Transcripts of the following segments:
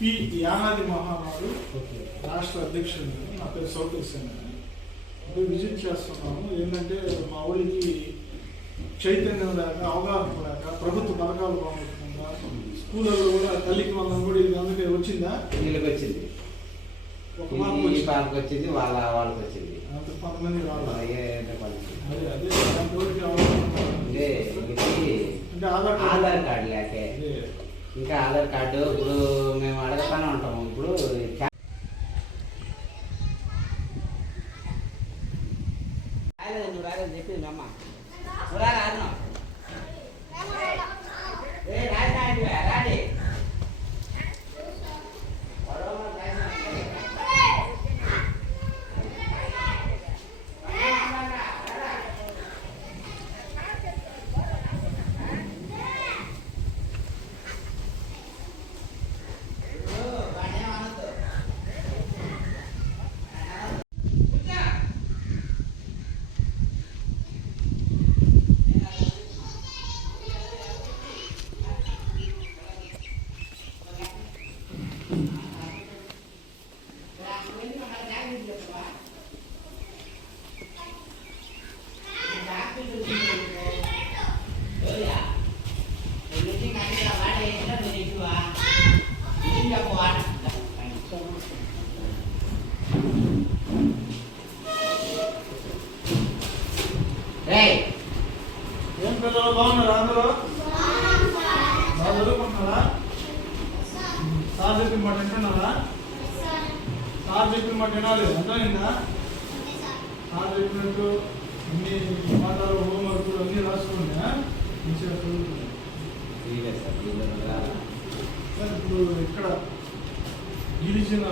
P Yanadi Mahanadu రాష్ట్ర అధ్యక్షుడు నా పేరు సౌతేశ్వర ఇప్పుడు విజిట్ చేస్తున్నాము ఏంటంటే మా ఊరికి చైతన్యం లేక అవగాహన లేక ప్రభుత్వ పథకాలు బాగుంటుందా స్కూళ్ళలో కూడా తల్లికి వందనం కూడా ఇది అందుకే వచ్చిందా? వీళ్ళకి వచ్చింది. ఒక మార్పు ఈ వచ్చింది. వాళ్ళ వాళ్ళకి వచ్చింది. అంత కొంతమంది పని అదే అంటే అంటే ఆధార్ కార్డు. లేకే. ఇంకా ఆధార్ కార్డు ఇప్పుడు మేము అడగతానే ఉంటాము. ఇప్పుడు చదువుకుంటున్నారా సార్ చెప్పిన మాట వింటున్నారా? సార్ చెప్పిన మాట వినాలి. అర్థమైందా? సార్ చెప్పినట్టు అన్ని పాఠాలు హోంవర్క్ అన్ని రాసుకోండి ఆ? మంచిగా సార్ ఇప్పుడు ఇక్కడ గిరిజన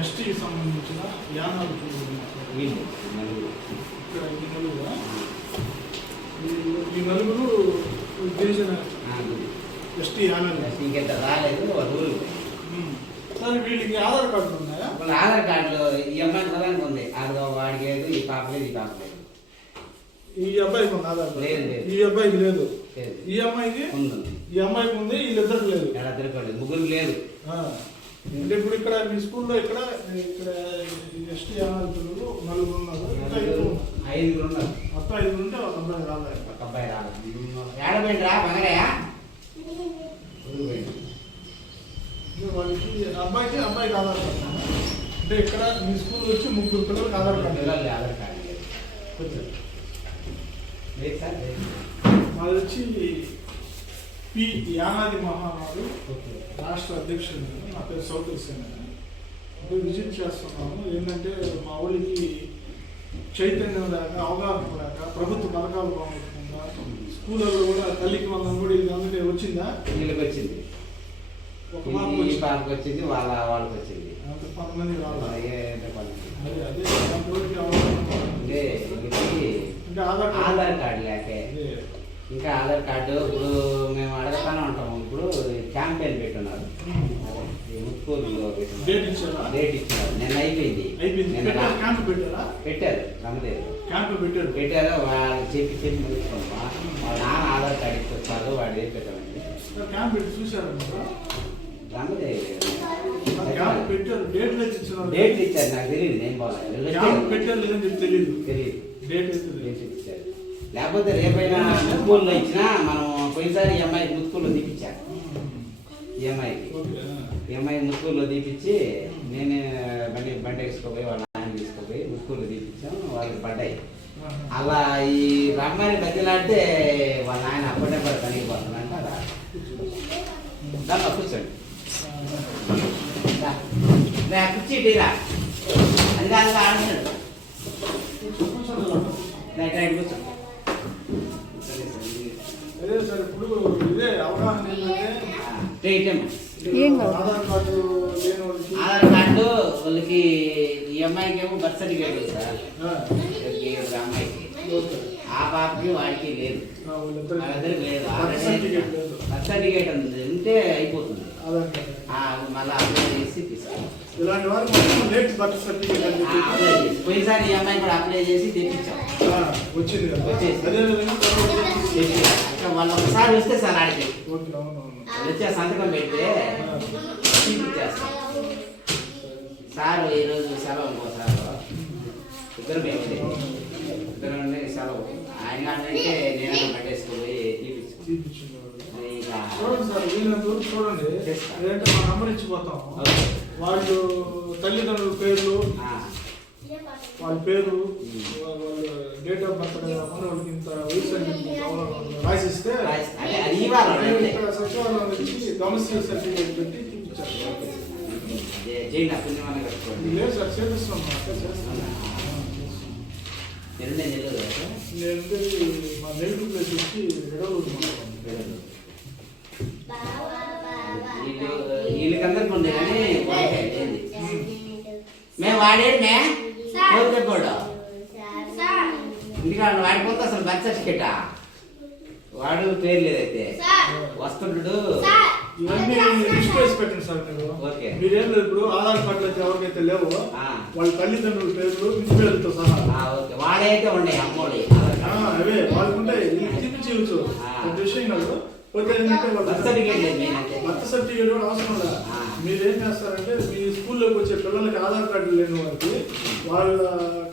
ఎస్టీకి సంబంధించిన యానాలు ఇక్కడ ఈ నలుగురా? ఈ నలుగురు గిరిజన. ఎస్టీ యానాలు ఇంకెంత రాలేదు రూల్. ఉమ్. సార్ వీళ్ళకి ఆధార్ కార్డులు ఉన్నాయా వాళ్ళ ఆధార్ కార్డులో ఈ అమ్మాయి ప్రధానికి ఉంది. అది వాడికి లేదు ఈ పాప లేదు ఈ పాప లేదు. ఈ అబ్బాయికి ఉంది ఆధార్ కార్డు? లేదు, లేదు. ఈ అబ్బాయికి లేదు. లేదు. ఈ అమ్మాయికి? ఉంది. ఈ అమ్మాయికి ఉంది వీళ్ళిద్దరికి లేదు. ఎలా తిరగలేదు ముగ్గురు లేదు. అంటే ఇప్పుడు ఇక్కడ మీ స్కూల్లో ఇక్కడ ఇక్కడ ఎస్టీ పిల్లలు నలుగురు ఉన్నారు. ఇంకా ఎక్కువ ఉన్నారు. ఐదుగురు ఉన్నారు. మొత్తం ఐదు ఉంటే ఒక అబ్బాయి రాలేదు. ఒక అబ్బాయి రాలేదు. ఏడబెండ్రా బంగారయ్యా ఇప్పుడు వాళ్ళకి అబ్బాయికి అబ్బాయికి ఆధార్ కార్డు? అంటే ఇక్కడ మీ స్కూల్ వచ్చి ముగ్గురు పిల్లలకి ఆధార్ కార్డు లేదు. పిల్లలు ఆధార్ కార్డు కొంచెం. లేదు సార్. మాది వచ్చి పి యానాది మహానాడు రాష్ట్ర అధ్యక్షుడు నా పేరు సౌతేశ్వర ఇప్పుడు విజిట్ చేస్తున్నాము ఏంటంటే మా ఊరికి చైతన్యం లేక అవగాహన లేక ప్రభుత్వ పథకాలు బాగుంటుందా స్కూళ్ళలో కూడా తల్లికి వందనం కూడా ఇది అందుకే వచ్చిందా వీళ్ళకి వచ్చింది. ఒక మార్పు ఈ వచ్చింది పాపకి వచ్చింది వాళ్ళ వాళ్ళకి వచ్చింది అంత కొంతమంది రావాలి అదే అదే అంటే వీళ్ళకి అంటే ఆధార్ కార్డు? ఆధార్ కార్డు లేకే. అదే ఇంకా ఆధార్ కార్డు ఇప్పుడు మేము అడగతానే ఉంటాము ఇప్పుడు క్యాంపెయిన్ పెట్టున్నారు ఈ ముత్కూరులో పెట్టున్నారు డేట్ ఇచ్చారా. డేట్ ఇచ్చినారు నిన్న అయిపోయింది. అయిపోయింది నిన్న పెట్టారు. రా- క్యాంప్ పెట్టారా? పెట్టారు. రమదేవ్ క్యాంప్ పెట్టారు. పెట్టారు. వాళ్ళు చెప్పి చెప్పి ముగించుకోమ్మా వాళ్ళ నాన్న ఆధార్ కార్డు ఇచ్చి వాడు ఏ పెట్టామండి క్యాంప్ పెట్టి చూసారా మీరు? రమదేవ్ క్యాంప్ పెట్టారు. డేట్లు అయితే ఇచ్చారు. నాకు తెలియదు. నేను పోలేదు క్యాంప్ పెట్టారు? లేదని చెప్పి తెలియదు. తెలియదు. డేట్ అయితే డేట్ తెలియదు. ఇచ్చారు. లేకపోతే రేపైనా ముత్కూరులో ఇచ్చినా మనం పోయినసారి ఈ అమ్మాయికి ముత్కూరులో ఓకే. ఆ. ఈ అమ్మాయి ముత్కూరులో తీపిచ్చి నేనే బండి బండి వేసుకోపోయి వాళ్ళ ఆయన తీసుకుపోయి ముత్కూరులో తీపిచ్చాం వాళ్ళకి పడ్డాయి. అలా ఈ రమ్మని బతిలాడితే వాళ్ళ ఆయన అప్పుడే కూడా కనిగిపోతుందంట అలా దాంట్లో కూర్చోండి. రా. రా, కుర్చీ టీరా అది కాదు ఆడుతున్నాడు. రైట్ రైట్ కూర్చో. అదే సార్ ఇప్పుడు ఇదే అవగాహన ఏమో ఏం కాదు. ఆధార్ కార్డు వాళ్ళకి ఆధార్ కార్డు వాళ్ళకి ఈ అమ్మాయికి ఏమో బర్త్ సర్టిఫికేట్ సార్. ఒక అమ్మాయికి. ఆ పాపకి వాడికి లేదు. వాళ్ళిద్దరికి లేదు. బర్త్ సర్టిఫికేట్ ఉంది. ఉంటే అయిపోతుంది. మళ్ళీ అప్లై చేసి తీసుకోవాలి పోయినసారి ఈ అమ్మాయి కూడా అప్లై చేసి తెప్పించాం. వచ్చింది. కదా అదే విధంగా వాళ్ళు ఒకసారి వస్తే సార్ ఆడికి ఓకే అవును అవును సంతకం పెడితే సార్ ఈరోజు సెలవు ఇంకో సార్ ఇద్దరు మేము ఇద్దరు ఉండే సెలవు ఆయన అంటే నేను పట్టేసుకుని చూడండి సార్ చూడండి మా నంబర్ ఇచ్చిపోతాం వాళ్ళు తల్లిదండ్రుల పేర్లు వాళ్ళ పేరు. వాళ్ళ డేట్ ఆఫ్ బర్త్ కాకుండా వాళ్ళకి ఇంత వయసు రాసిస్తే సచివాలయం వచ్చి డొమెస్టిక్ సర్టిఫికేట్ పెట్టి లేదు సార్ చేపిస్తాం? నేను మా ప్లేస్ వచ్చి ఎడవూరు వీళ్ళకందరికి ఉంది కానీ లేదు మేము. వాడేది మే కోరుకోడు ఇంటికాడ వాడిపోతే అసలు బర్త్ సర్టిఫికేటా? వాడు పేరు లేదైతే. వస్తుంటాడు. ఇవన్నీ లిస్ట్ వేసి పెట్టండి సార్? మీరు ఓకే. మీరేం లేదు ఇప్పుడు ఆధార్ కార్డులు అయితే ఎవరికైతే లేవో. వాళ్ళ తల్లిదండ్రుల పేర్లు ఇంటి పేరుతో సహా. ఆ, ఓకే. వాడైతే ఉండే అమ్మోడి అవే వాళ్ళకుంటే వీళ్ళకి చూపించవచ్చు విషయం కాదు. పోతే బర్త్ సర్టిఫికేట్ బర్త్ సర్టిఫికేట్ కూడా అవసరం లేదు. మీరు ఏం చేస్తారంటే మీ స్కూల్లోకి వచ్చే పిల్లలకి ఆధార్ కార్డు లేని వారికి వాళ్ళ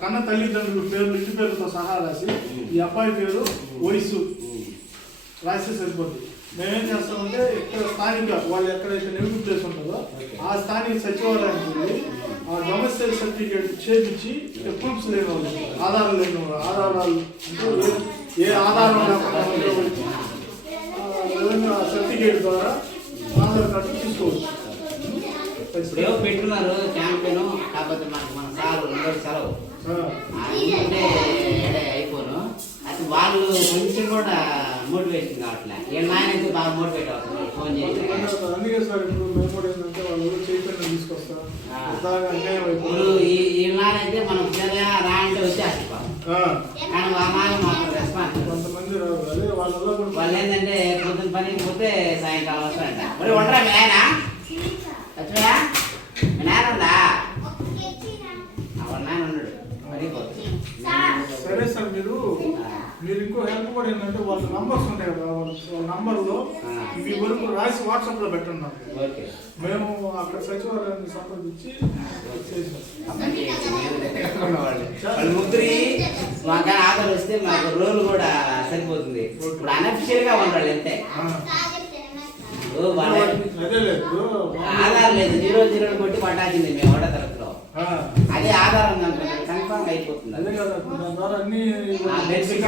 కన్న తల్లిదండ్రుల పేర్లు ఇంటి పేరుతో సహా రాసి ఈ అబ్బాయి పేరు వయసు ఉమ్, రాస్తే సరిపోతుంది మేమేం చేస్తామంటే ఇక్కడ స్థానిక వాళ్ళు ఎక్కడైతే నెగిటివ్ చేసి ఉంటుందో ఆ స్థానిక సచివాలయానికి వెళ్ళి ఆ డొమెస్టిక్ సర్టిఫికేట్ చేపించి ప్రూఫ్స్ లేని వాళ్ళు ఆధారాలు లేని వాళ్ళు ఆధారాలు అంటే ఏ- ఆధారం లేకుండా ఆ సర్టిఫికేట్ ద్వారా ఆధార్ కార్డు తీసుకోవచ్చు. ఇప్పుడు ఏవో పెట్టున్నారు క్యాంపెయిన్ కాకపోతే మనకు మన సార్ రెండో సెలవు. ఏడే అయిపోను. అది వాళ్ళు కొంచెం కూడా మోటివేషన్ కావట్లే. వీళ్ళ నాయన అయితే బాగా మోటివేట్ అవుతుంది ఫోన్ చేసి. అందుకే సార్ ఇప్పుడు మేము కూడా ఏంటంటే వాళ్ళు చైతన్యం తీసుకొస్తాం. ఇప్పుడు వీళ్ళ నాయన అయితే మనం పిల్లగా రా అంటే వచ్చేస్తాం. కానీ మా నాన్న మాకు రెస్పాన్స్ కొంతమంది వాళ్ళు ఏంటంటే పొద్దున్న పనికి పోతే సాయంకాలం వస్తారంట. మరి ఉండరా ఆయన లక్ష్మయ్య మీ నాన్న ఉందా ఆ, వాళ్ళ నాన్న ఉన్నాడు పనికి పోతుంది సరే సార్ మీరు మీరు ఇంకో హెల్ప్ కూడా ఏంటంటే వాళ్ళ నంబర్స్ ఉంటాయి కదా నంబర్లో ఇవి వరకు రాసి వాట్సాప్లో పెట్టండి. మేము అక్కడ సచివాలయాన్ని సంప్రదించి ముగ్గురి మాకు ఆధార్ వస్తే మాకు రోల్ కూడా సరిపోతుంది. ఇప్పుడు అనఫిషియల్గా ఉండాలి అంతే. ఆధార్ లేదు. జీరో జీరో కొట్టి పట్టాల్సింది మేము తరగతిలో ఆ. అదే ఆధారం అనుకుంటే అయిపోతుంది అదే కదా దాని ద్వారా అన్ని ఆ,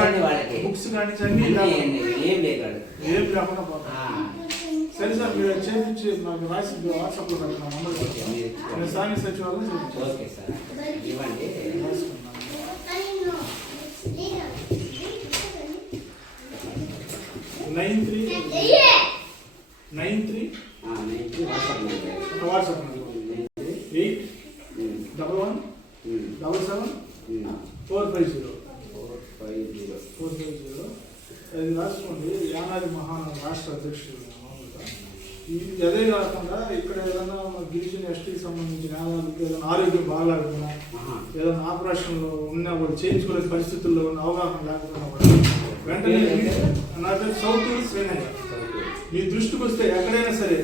అన్ని వాళ్ళకి. బుక్స్ కానీ అన్ని అన్నీ ఏం లేదు వాడు. ఏం లేకుండా సరే సార్ మీరు చేయించి నాకు రాసి వాట్సాప్లో పెట్టిన నంబర్. నేను సచివాలయం ఓకే సార్ ఇవ్వండి నైన్ త్రీ నైన్ త్రీ నేను ఇచ్చి WhatsApp. WhatsApp three, eight double one double seven four five zero four five zero. Four five zero అది రాసుకోండి. యానాది మహాన రాష్ట్ర అధ్యక్షుడు మామూలుగా. ఇది అదే కాకుండా ఇక్కడ ఏదైనా గిరిజన ఎస్టీకి సంబంధించిన యానాదికి ఏదైనా ఆరోగ్యం ఆహా. ఏదైనా ఆపరేషన్లో ఉన్నా కూడా చేయించుకోలేని పరిస్థితుల్లో ఉన్న అవగాహన లేకపోయినా కూడా వెంటనే నా పేరు సౌత్ శ్రీనయ్య మీ దృష్టికి వస్తే ఎక్కడైనా సరే.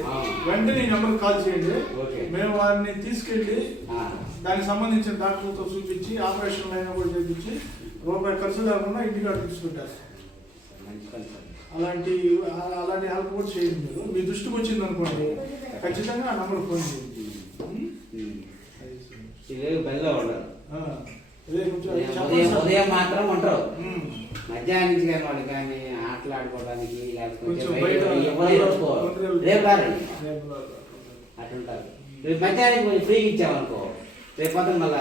వెంటనే నెంబర్ కాల్ చేయండి. మేము వారిని తీసుకెళ్ళి దానికి సంబంధించిన డాక్టర్లతో చూపించి ఆపరేషన్ అయినా కూడా చేయించి రూపాయి ఖర్చు లేకుండా ఇంటికాడ తీసుకుంటారు. అలాంటి అలాంటి హెల్ప్ కూడా చేయండి మీరు. మీ దృష్టికి వచ్చింది అనుకోండి ఖచ్చితంగా ఆ నెంబర్ ఫోన్ చేయండి. ఉదయం మాత్రం ఉంటారు. మధ్యాహ్నం కానీ ఆటలాడుకోవడానికి లేకపోతే బయట ఎవరు. రేపు రారండి. అట్లుంటారు. రేపు మధ్యాహ్నం కొంచెం ఫ్రీగా ఇచ్చామనుకో రేపు పొద్దున మళ్ళా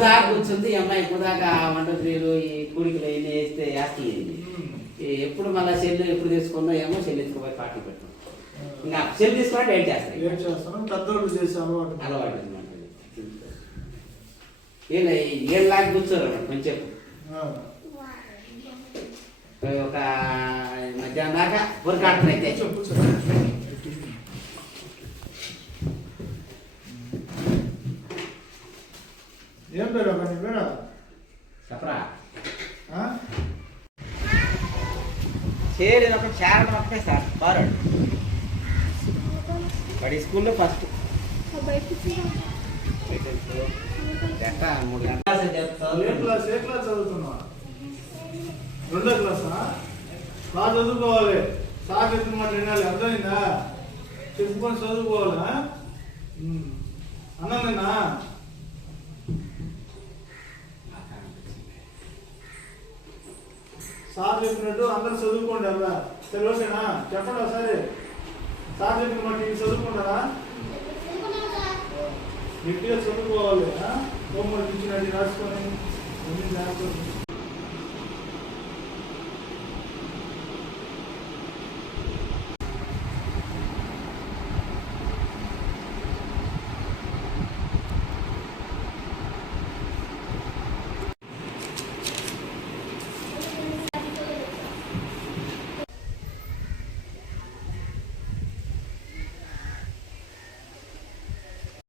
దాకా కూర్చుంది అమ్మాయి ఇప్పుడు దాకా వంట ఫ్రీలు ఈ కూడికలు ఇవన్నీ వేస్తే వేస్తుంది ఎప్పుడు మళ్ళీ సెల్ ఎప్పుడు తీసుకున్నా ఏమో సెల్ ఎత్తుకుపోయి పార్టీ పెట్టాం ఇంకా సెల్ చేస్తాయి ఏం చేస్తాను పెద్దోళ్ళు చేసే అలవాటు. అలవాటు అనమాట వీళ్ళ వీళ్ళలాగా కూర్చోరు అన్నమాట కొంచెం. ఒక మధ్యాహ్నం దాకా పొరకాడుతున్నాయి అయితే. ఏం పేరు అక్క నీ పేరు? చెప్పరా? చేరేది ఒకటి చేరడం ఒకటే సార్ బారాడు. వాడి స్కూల్లో ఫస్ట్. మూడు గంటలు? ఏ రెండో క్లాసా? బాగా చదువుకోవాలి. సార్ చెప్పిన మాట వినాలి. అర్థమైందా? చెప్పుకొని చదువుకోవాలా? ఉమ్. అన్నదేనా సార్ చెప్పినట్టు అందరు చదువుకోండి అలా. సరే ఓకేనా? చెప్పండి ఒకసారి. సార్ చెప్పిన మాట ఇవి చదువుకుంటారా? గట్టిగా చదువుకోవాలి. హోంవర్క్ ఇచ్చినట్టు రాసుకొని రాసుకొని.